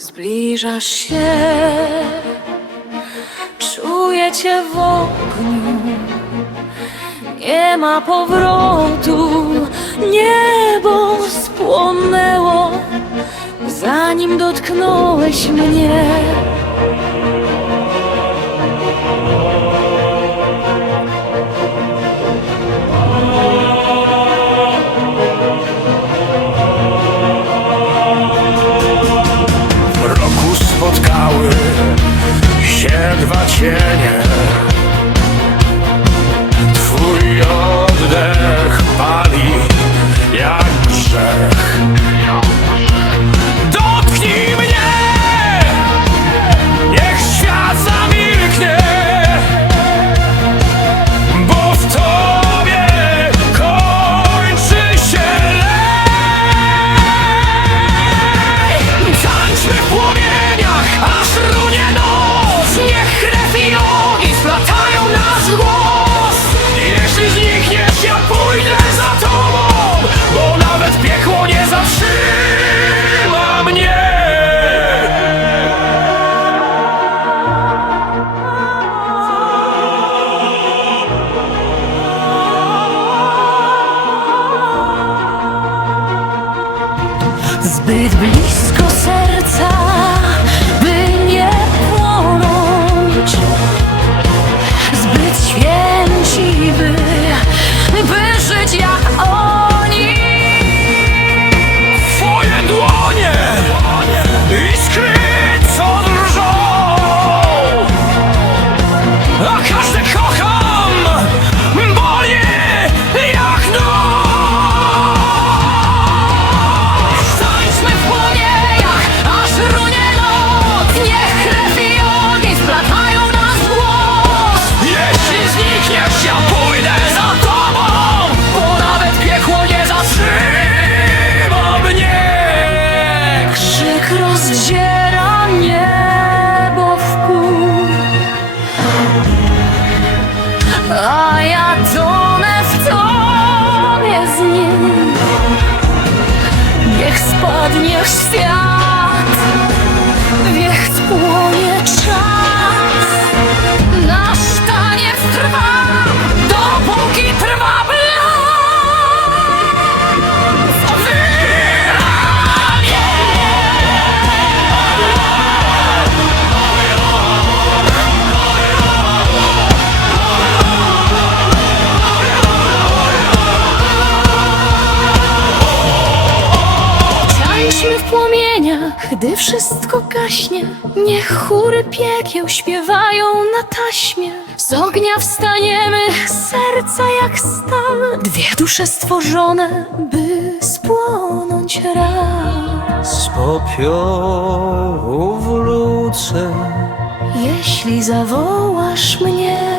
Zbliżasz się, czuję cię w ogniu. Nie ma powrotu, niebo spłonęło, zanim dotknąłeś mnie. Yeah. Zbyt blisko serca gdy wszystko gaśnie Niech chóry piekieł śpiewają na taśmie. Z ognia wstaniemy, serca jak stal. Dwie dusze stworzone, by spłonąć raz. Z popiołów ludzę Jeśli zawołasz mnie